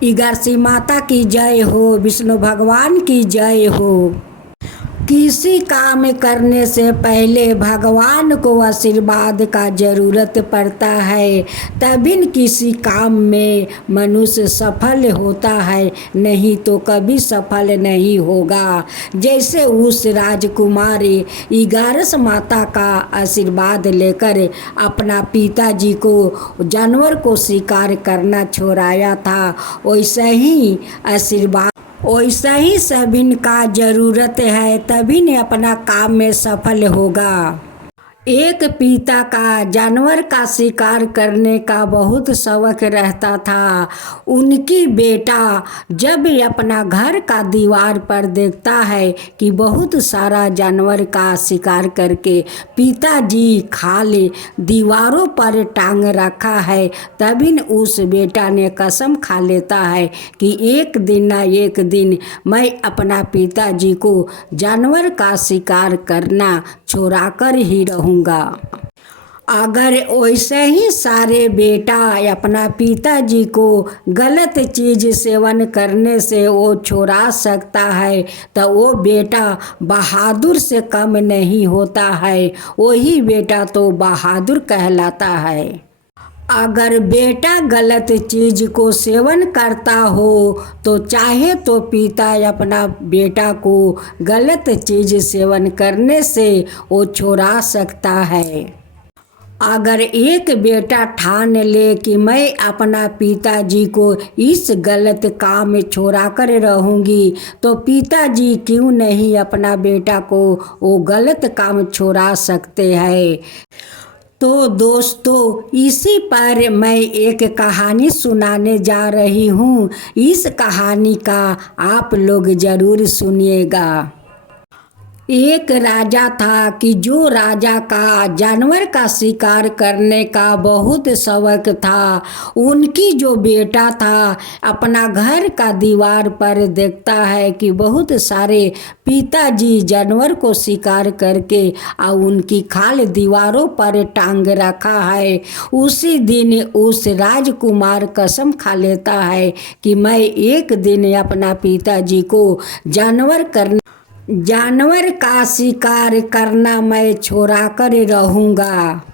ईगारसी माता की जय हो, विष्णु भगवान की जय हो। किसी काम करने से पहले भगवान को आशीर्वाद का ज़रूरत पड़ता है, तभी किसी काम में मनुष्य सफल होता है, नहीं तो कभी सफल नहीं होगा। जैसे उस राजकुमारी ईगारस माता का आशीर्वाद लेकर अपना पिताजी को जानवर को शिकार करना छोड़ाया था, वैसा ही सभी का ज़रूरत है, तभी ने अपना काम में सफल होगा। एक पिता का जानवर का शिकार करने का बहुत शौक रहता था। उनकी बेटा जब अपना घर का दीवार पर देखता है कि बहुत सारा जानवर का शिकार करके पिताजी खाली दीवारों पर टांग रखा है, तभी उस बेटा ने कसम खा लेता है कि एक दिन ना एक दिन मैं अपना पिताजी को जानवर का शिकार करना छोड़ाकर ही रहूँगा। अगर वैसे ही सारे बेटा अपना पिताजी को गलत चीज़ सेवन करने से वो छोड़ा सकता है, तो वो बेटा बहादुर से कम नहीं होता है, वही बेटा तो बहादुर कहलाता है। अगर बेटा गलत चीज़ को सेवन करता हो तो चाहे तो पिता अपना बेटा को गलत चीज़ सेवन करने से वो छोड़ा सकता है। अगर एक बेटा ठान ले कि मैं अपना पिताजी को इस गलत काम में छोड़ा कर रहूँगी, तो पिताजी क्यों नहीं अपना बेटा को वो गलत काम छोड़ा सकते हैं। तो दोस्तों, इसी पर मैं एक कहानी सुनाने जा रही हूँ। इस कहानी का आप लोग ज़रूर सुनिएगा। एक राजा था कि जो राजा का जानवर का शिकार करने का बहुत शौक था। उनकी जो बेटा था अपना घर का दीवार पर देखता है कि बहुत सारे पिताजी जानवर को शिकार करके और उनकी खाल दीवारों पर टांग रखा है। उसी दिन उस राजकुमार कसम खा लेता है कि मैं एक दिन अपना पिताजी को जानवर का शिकार करना मैं छोड़ा कर रहूँगा।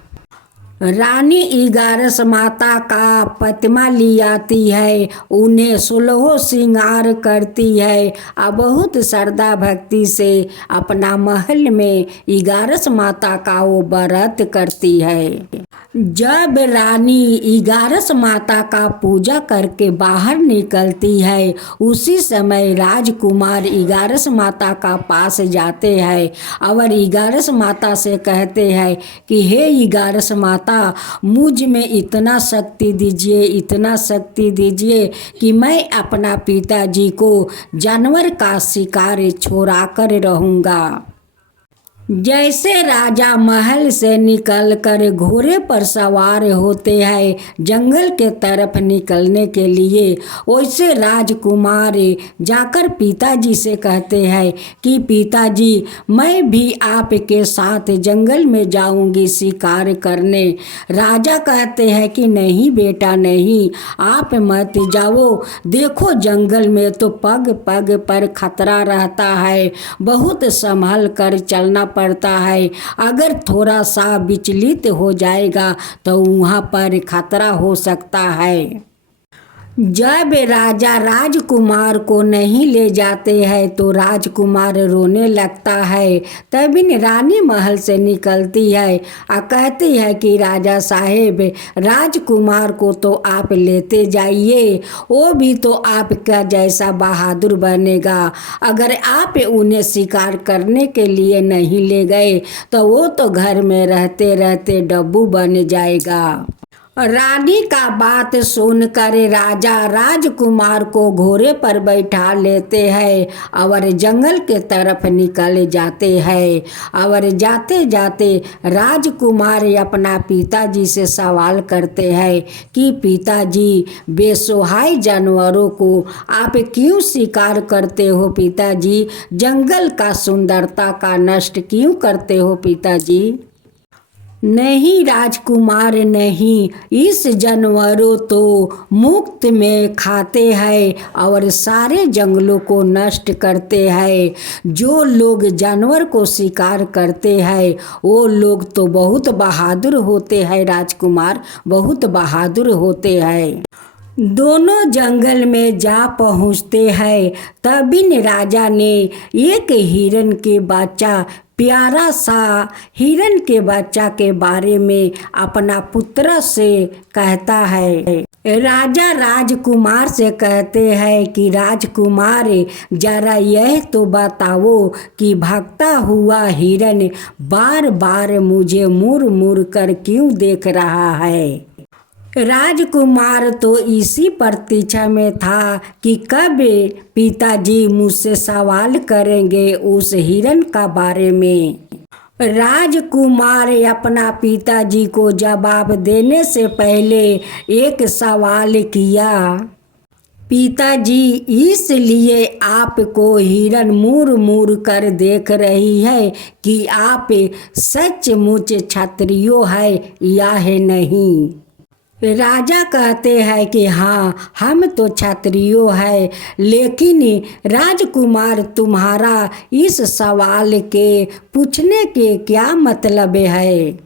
रानी ईगारस माता का प्रतिमा ली आती है, उन्हें 16 श्रृंगार करती है और बहुत श्रद्धा भक्ति से अपना महल में ईगारस माता का वो व्रत करती है। जब रानी ईगारस माता का पूजा करके बाहर निकलती है, उसी समय राजकुमार ईगारस माता का पास जाते हैं और ईगारस माता से कहते हैं कि हे ईगारस माता, मुझ में इतना शक्ति दीजिए, इतना शक्ति दीजिए कि मैं अपना पिताजी को जानवर का शिकार छोड़ा कर रहूँगा। जैसे राजा महल से निकलकर घोड़े पर सवार होते हैं जंगल के तरफ निकलने के लिए, वैसे राजकुमार जाकर पिताजी से कहते हैं कि पिताजी, मैं भी आपके साथ जंगल में जाऊंगी शिकार करने। राजा कहते हैं कि नहीं बेटा नहीं, आप मत जाओ। देखो जंगल में तो पग पग पर खतरा रहता है, बहुत संभल कर चलना पड़ता है। अगर थोड़ा सा विचलित हो जाएगा तो वहाँ पर खतरा हो सकता है। जब राजा राजकुमार को नहीं ले जाते हैं तो राजकुमार रोने लगता है। तभी रानी महल से निकलती है और कहती है कि राजा साहेब, राजकुमार को तो आप लेते जाइए, वो भी तो आपका जैसा बहादुर बनेगा। अगर आप उन्हें शिकार करने के लिए नहीं ले गए तो वो तो घर में रहते रहते डब्बू बन जाएगा। रानी का बात सुनकर राजा राजकुमार को घोड़े पर बैठा लेते हैं और जंगल के तरफ निकल जाते हैं। और जाते जाते राजकुमार अपना पिताजी से सवाल करते हैं कि पिताजी, बेसहाय जानवरों को आप क्यों शिकार करते हो पिताजी? जंगल का सुंदरता का नष्ट क्यों करते हो पिताजी? नहीं राजकुमार नहीं, इस जानवरों तो मुफ्त में खाते हैं और सारे जंगलों को नष्ट करते हैं। जो लोग जानवर को शिकार करते हैं वो लोग तो बहुत बहादुर होते हैं राजकुमार, बहुत बहादुर होते हैं। दोनों जंगल में जा पहुँचते हैं। तभी राजा ने एक हिरन के बच्चा, प्यारा सा हिरन के बच्चा के बारे में अपना पुत्र से कहता है। राजा राजकुमार से कहते हैं कि राजकुमार जरा यह तो बताओ कि भागता हुआ हिरन बार बार मुझे मुड़ मुड़ कर क्यों देख रहा है। राजकुमार तो इसी प्रतीक्षा में था कि कब पिताजी मुझसे सवाल करेंगे उस हिरन का बारे में। राजकुमार अपना पिताजी को जवाब देने से पहले एक सवाल किया। पिताजी, इसलिए आपको हिरन मुड़ मुड़ कर देख रही है कि आप सचमुच क्षत्रिय है या है नहीं। राजा कहते हैं कि हाँ, हम तो क्षत्रिय है, लेकिन राजकुमार तुम्हारा इस सवाल के पूछने के क्या मतलब है।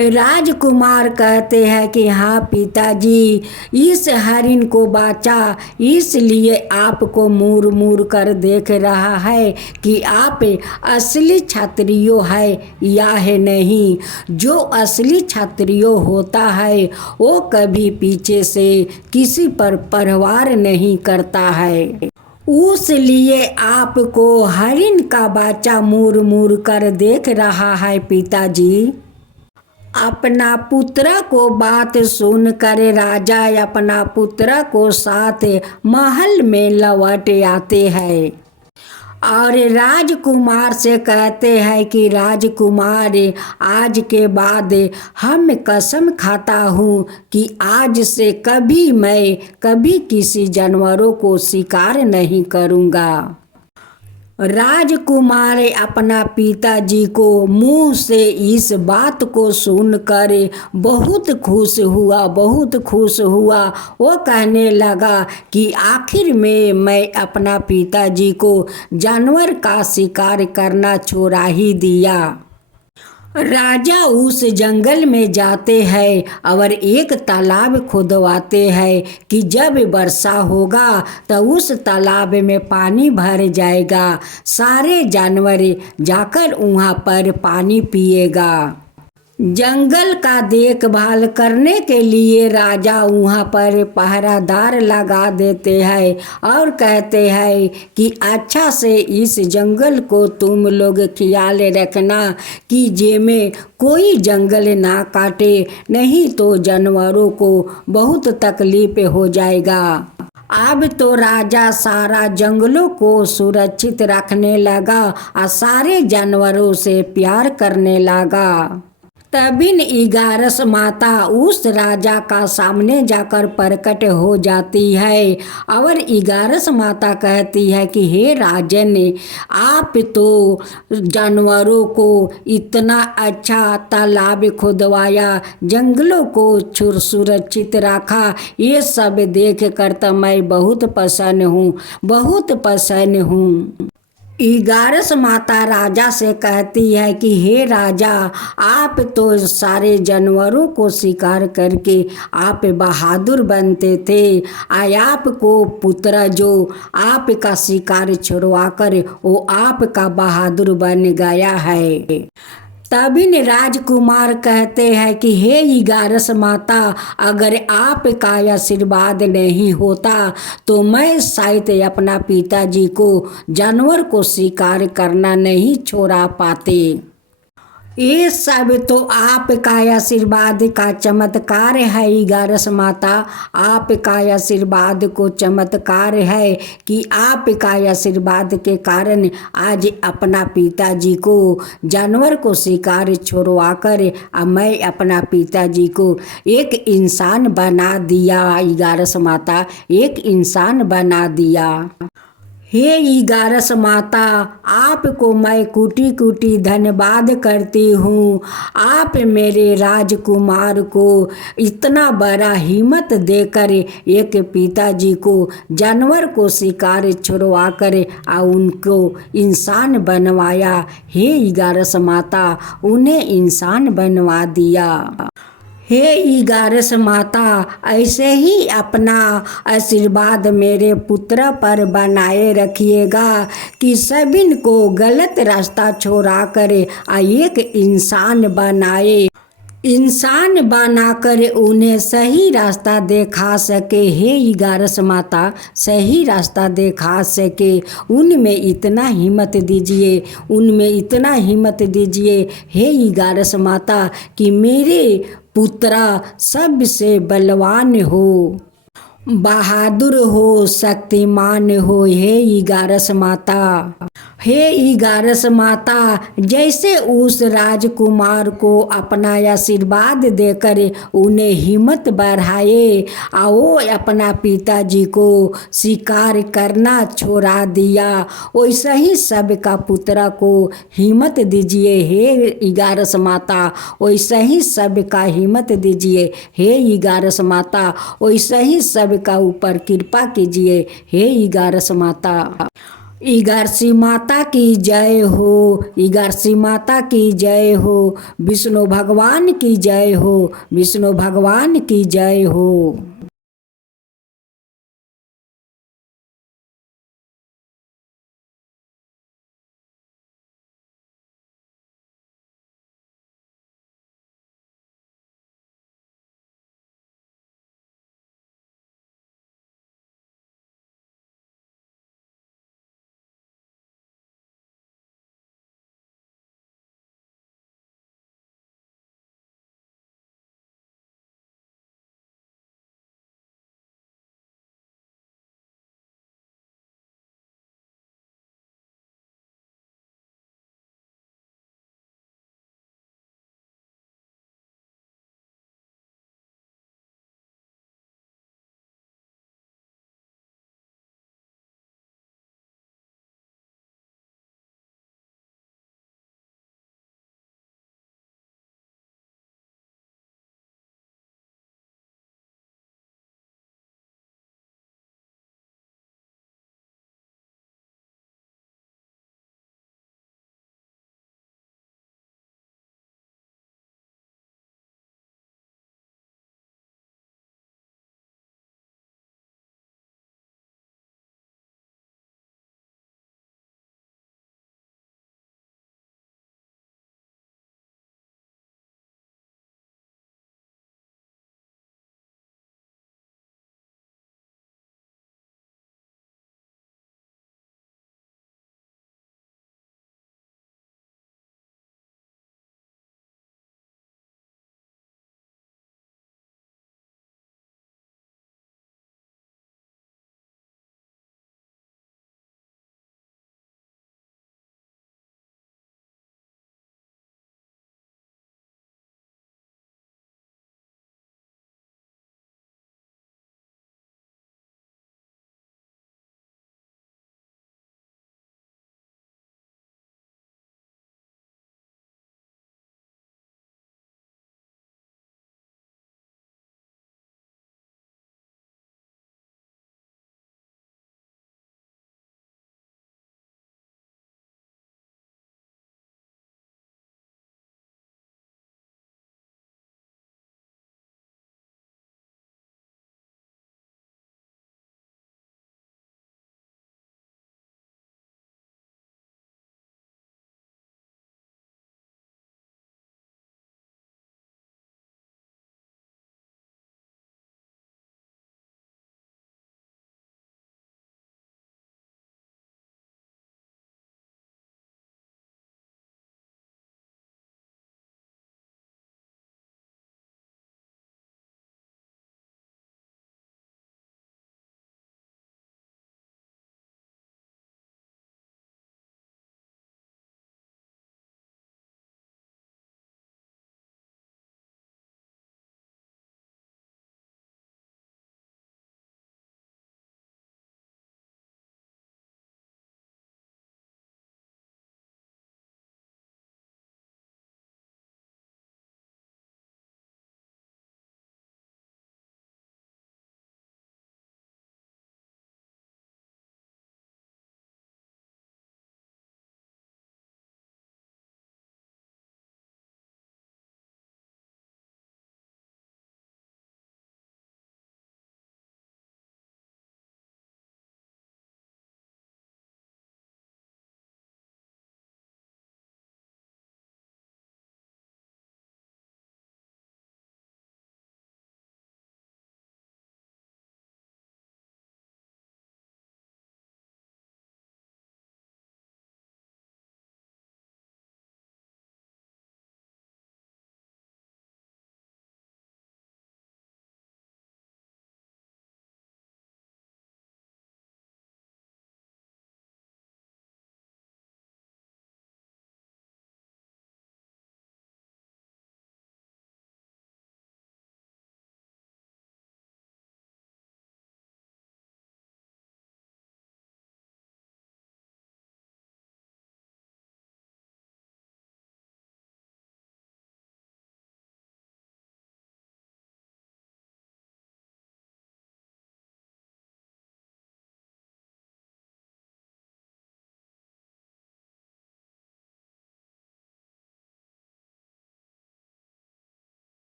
राजकुमार कहते हैं कि हाँ पिताजी, इस हरिण को बचा इसलिए आपको मुड़ मुड़ कर देख रहा है कि आप असली क्षत्रिय है या है नहीं। जो असली क्षत्रिय होता है वो कभी पीछे से किसी पर परवार नहीं करता है। उस लिए आपको हरिण का बच्चा मुड़ मुड़ कर देख रहा है पिताजी। अपना पुत्र को बात सुनकर राजा अपना पुत्र को साथ महल में लौट आते हैं और राजकुमार से कहते हैं कि राजकुमार, आज के बाद हम कसम खाता हूँ कि आज से मैं कभी किसी जानवरों को शिकार नहीं करूँगा। राजकुमार अपना पिताजी को मुंह से इस बात को सुनकर बहुत खुश हुआ, बहुत खुश हुआ। वो कहने लगा कि आखिर में मैं अपना पिताजी को जानवर का शिकार करना छोड़ा ही दिया। राजा उस जंगल में जाते हैं और एक तालाब खुदवाते हैं कि जब वर्षा होगा तो उस तालाब में पानी भर जाएगा, सारे जानवर जाकर वहाँ पर पानी पिएगा। जंगल का देखभाल करने के लिए राजा वहाँ पर पहरादार लगा देते हैं और कहते हैं कि अच्छा से इस जंगल को तुम लोग ख्याल रखना कि जे में कोई जंगल ना काटे, नहीं तो जानवरों को बहुत तकलीफ हो जाएगा। अब तो राजा सारा जंगलों को सुरक्षित रखने लगा और सारे जानवरों से प्यार करने लगा। तभी 11 माता उस राजा का सामने जाकर प्रकट हो जाती है और 11 माता कहती है कि हे राजन, आप तो जानवरों को इतना अच्छा तालाब खुदवाया, जंगलों को सुरक्षित रखा, ये सब देख कर तो मैं बहुत प्रसन्न हूँ, बहुत प्रसन्न हूँ। 11 माता राजा से कहती है कि हे राजा, आप तो सारे जानवरों को शिकार करके आप बहादुर बनते थे। आपको पुत्र जो आपका शिकार छुड़वा कर वो आपका बहादुर बन गया है। तभी राजकुमार कहते हैं कि हे 11 माता, अगर आपका आशीर्वाद नहीं होता तो मैं शायद अपना पिताजी को जानवर को शिकार करना नहीं छोड़ा पाते। ये सब तो आपका आशीर्वाद का चमत्कार है 11 माता, आपका आशीर्वाद को चमत्कार है कि आपका आशीर्वाद के कारण आज अपना पिताजी को जानवर को शिकार छोड़वा कर मैं अपना पिताजी को एक इंसान बना दिया। 11 माता, एक इंसान बना दिया। हे 11 माता, आपको मैं कोटि कोटि धन्यवाद करती हूँ। आप मेरे राजकुमार को इतना बड़ा हिम्मत देकर एक पिताजी को जानवर को शिकार छुड़वा कर उनको इंसान बनवाया। हे 11 माता, उन्हें इंसान बनवा दिया। हे 11 माता, ऐसे ही अपना आशीर्वाद मेरे पुत्र पर बनाए रखिएगा कि सभी को गलत रास्ता छोड़ा कर एक इंसान बनाए, इंसान बनाकर उन्हें सही रास्ता दिखा सके। हे 11 माता, सही रास्ता दिखा सके, उनमें इतना हिम्मत दीजिए, उनमें इतना हिम्मत दीजिए हे 11 माता कि मेरे पुत्रा सबसे बलवान हो, बहादुर हो, शक्तिमान हो। हे 11 माता, हे 11 माता, जैसे उस राजकुमार को अपना आशीर्वाद देकर उन्हें हिम्मत बढ़ाए और वो अपना पिताजी को शिकार करना छोड़ा दिया, वैसे ही सबका पुत्र को हिम्मत दीजिए हे 11 माता, वैसे ही सबका हिम्मत दीजिए हे 11 माता, वैसे ही सबका ऊपर कृपा कीजिए हे 11 माता। 11 माता की जय हो, 11 माता की जय हो, विष्णु भगवान की जय हो, विष्णु भगवान की जय हो।